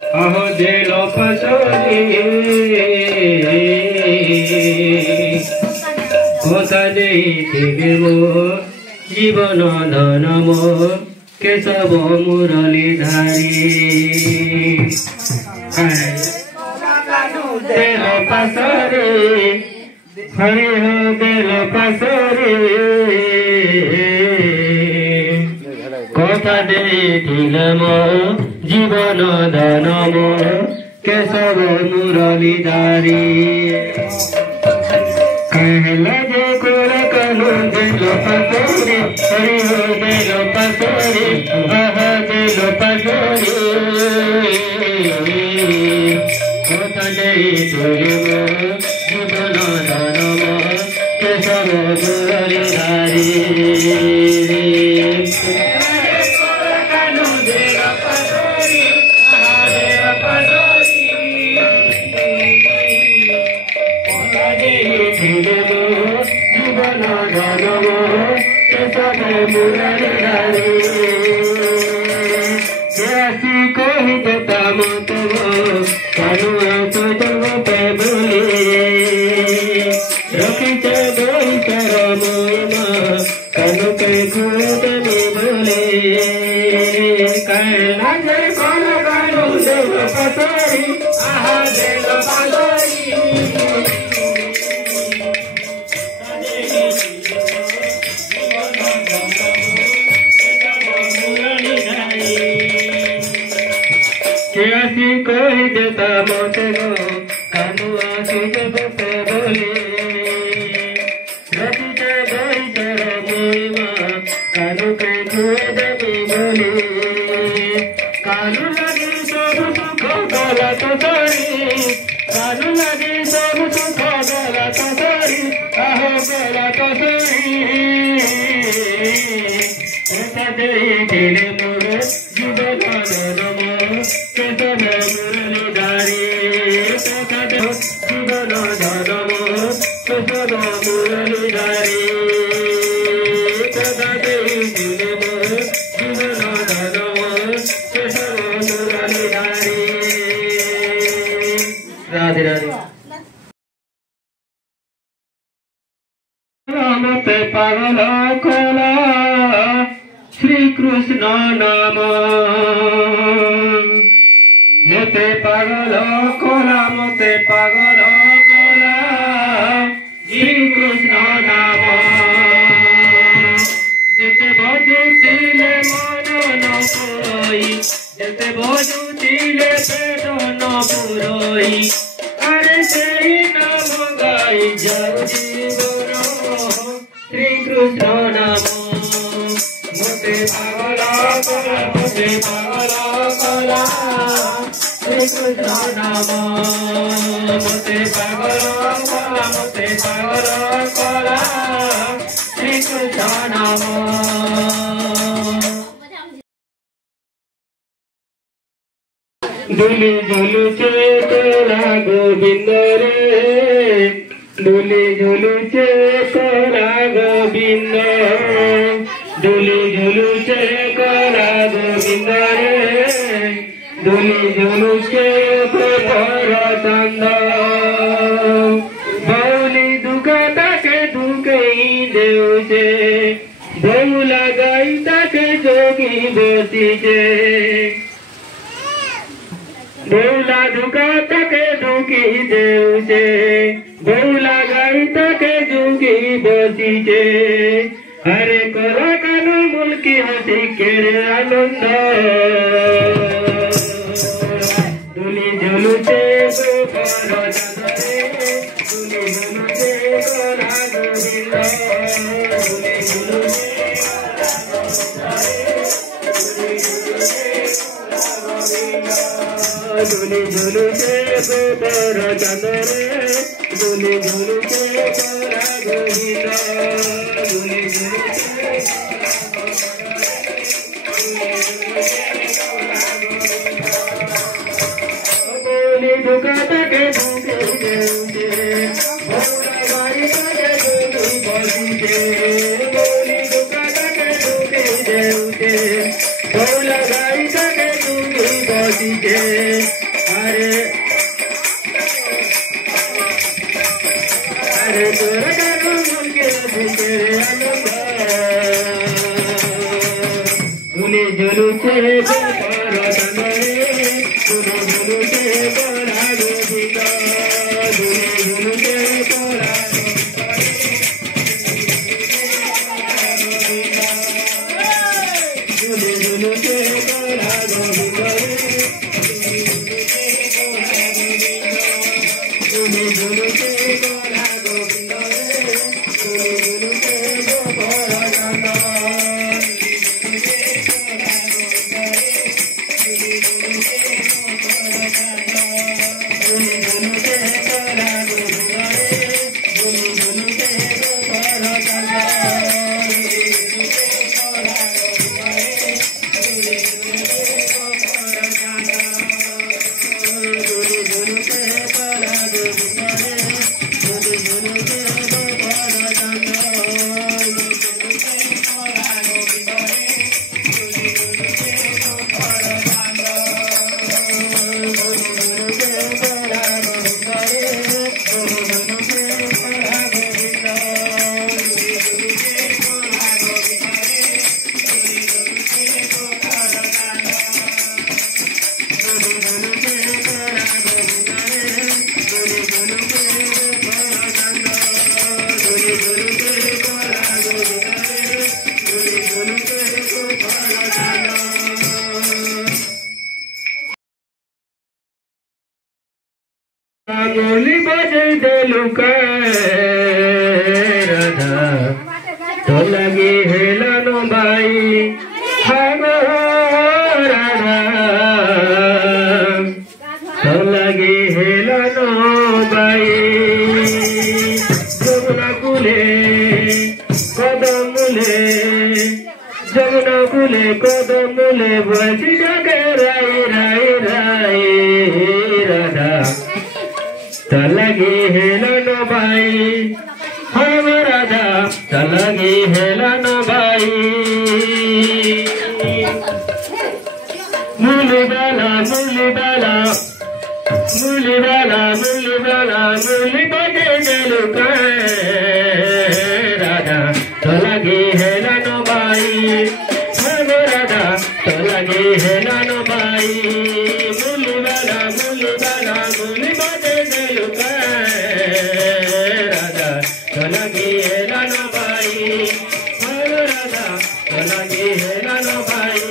আহ দিল ফসলি কথা ଦେଇଥିବେ ମୋ ଜୀବନ ଧନ ମୋ କେଶବ ମୁରଲି ଧାରୀ ଦେଲ ପାଶରେ ହରି ହୋ ଦେଲ ପାଶରେ কথা ଦେଇଥିଲେ ମୋ ଜୀବନ ଧନ ମୋ କେଶବ ମୁରଲି ଧାରୀ कहला जे कोल कनु देलो पसोरी हरि हो देलो पसोरी आह देलो पसोरी कोता देई तोरे मो जीवन धन मो केशव मुरली धारी कही देता मत कानू पे बोले रखी गोई कर मोइमा कानू पे खुद में बोले कहना जे कौन कानू देव पसोरी आहा देव पसोरी कैसी कोई देता मत गो कानू आंसू जब पे बोले रति के बोई चर मोइमा कानू के खुद में बोले कानू लगी सब सुख गला तो सारी कानू लगी सब सुख गला तो सारी आहो गला तो सारी ऐसा दे दिले मोरे जीवन धन मो केशव मुरली धारी ऐसा दे जीवन धन मो केशव मुरली धारी ऐसा दे दिले मोरे जीवन धन मो केशव मुरली धारी राधे राधे राम पे पागल खोला श्री कृष्ण नाम मोते पागल कोला मोते पागल कोला श्री कृष्ण नाम जेते बजुतिले मन न पुरोई जेते बजुतिले पेट न पुरोई अरे सेही नाम गाई जाऊ जीवन श्री कृष्ण नाम मोते पागल कोला मोते पागल कोला श्री कृष्ण नाम मोते पागल कोला मोते पागल कोला श्री कृष्ण नाम दुली झुलु चेतरा गोविंद रे दुली झुलु चेतरा गोविंद दुली झुलु चेतरा गोविंद रे दुली झुलु पर चंद बौली दुखता के दुखई देव से बौला गाईता के जोगी बसी से बौला दुखता के दुखी देव से बौला गाईता के जोगी बसी से हरे कोला कानू मुल्की हसी केरे आनंद दुली झुलु चे गोपाल चंद्रे दुली झुलु चे गोला गोविंद दुली झुलु चे दुली झुलु चे गोपाल चंद्रे दुली झुलु चे गोला गोविंद दुली झुलु दुखता के दुखे देउचे भौला गाईता के दुखी बसीचे बोली दुखता के दुखे देउचे भौला गाईता के दुखी बसीचे अरे अरे तोरा गानो मुझे दिखे अनुभव झूले झूलते गोपाल तनरे झूले झूलते गोरा गोविंदा झूले झूलते गोरा झूले झूलते गोरा गोविंदा झूले झूलते गोरा गोविंदा झूले झूलते गोपाल मुरली बजे देलुका राधा तो लगी हेलानो भाई हागो राधा तो लगी हेलानो भाई जमुना कुले कदमुले जमुना कुले कदमुले बसी जगे राई राई राई राधा तलगी हेलन बाई हम राधा तलगी हेलन बाई मुली बाला मुली बाला मुली बाला मुली बाला मुली बजे देलुका राधा तलगी हेलन बाई हम राधा तलगी हेलन बाई मुली बाला मुली बाला मुली बजे राधा तलगी हेलानो भाई राधा तलगी हेलानो भाई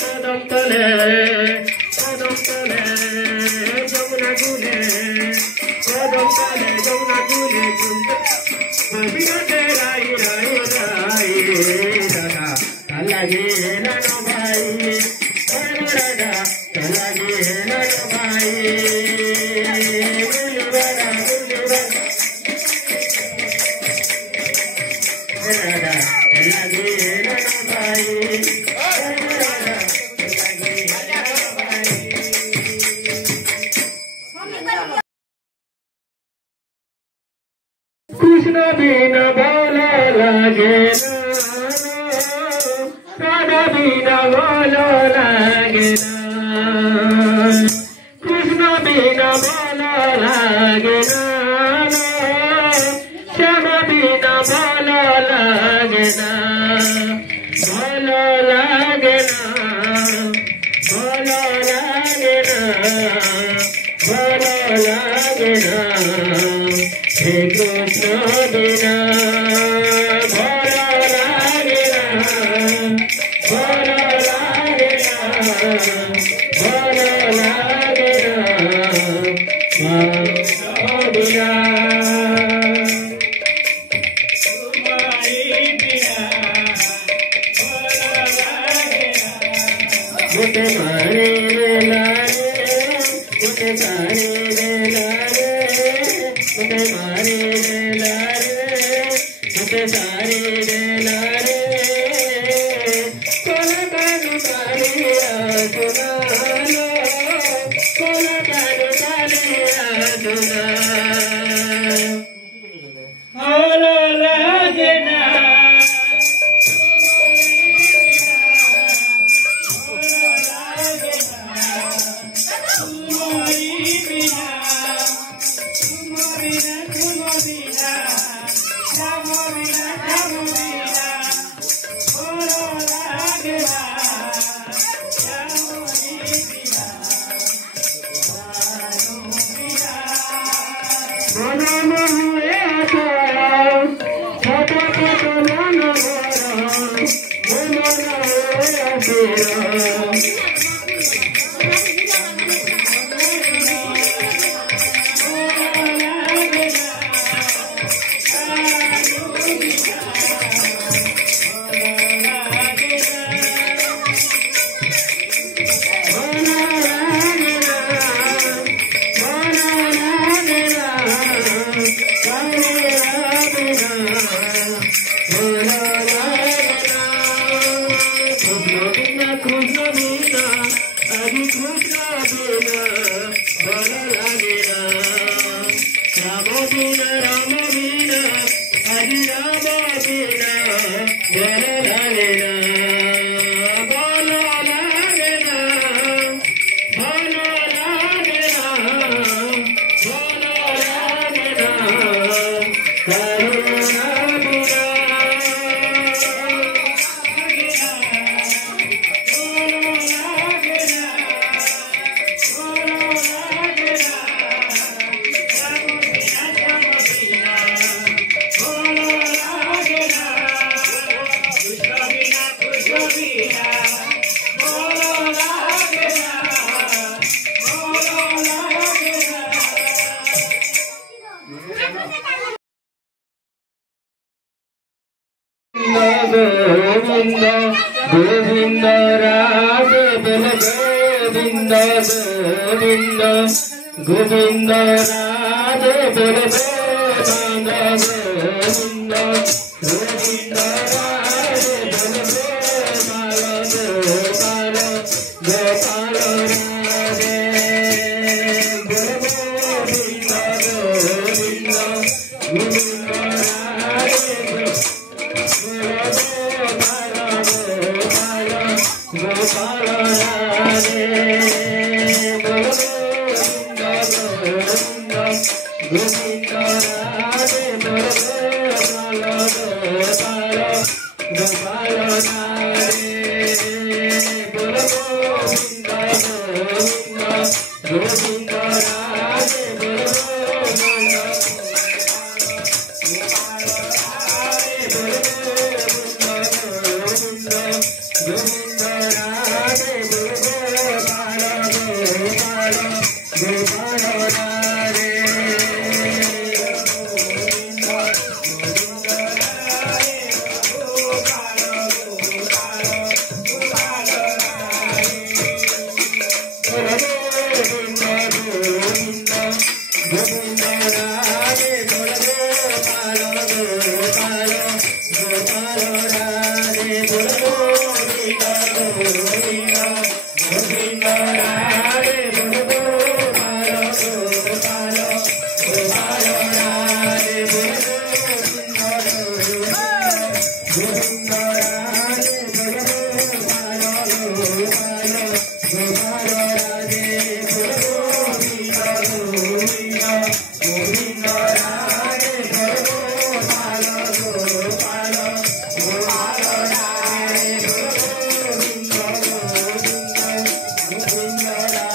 कदम तले जमुना गुले कदम तले जमुना गुले राई राई राई राधा तलगी हेलानो भाई राधा तलगी हेलानो भाई कृष्ण बिना भोला लागे राधा बिना भोला लागे कृष्ण बिना भोला लागे श्याम बिना भोला लागे भोला लागे भोला लागे भोला लागे हे कृष्ण बिना भोला लागे भोला लागे भोला लागे बिना मुझे मारे लारे मुझे सारे लारे मुझे मारे लारे मुझे सारे लारे कोला कानू कालिया सुना लो कोला कानू कालिया सुना होला लागे ना गोविंद राधे बोल गोविंद गोविंद गोविंद राधे बोल गोविंद गोविंद गोविंद राधे बोल गोपाल गोपाल राधे बोल गोविंद गोविंद गोविंद राधे गोपाल राधे गोविंद गोविंद राधे गोपाल गोपाल राधे गोविंद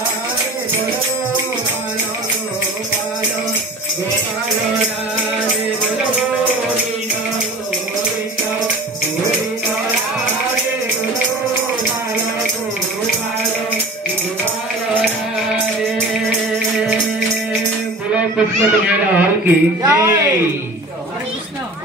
गोविंद राधे कृष्ण कन्हैया लाल की जय।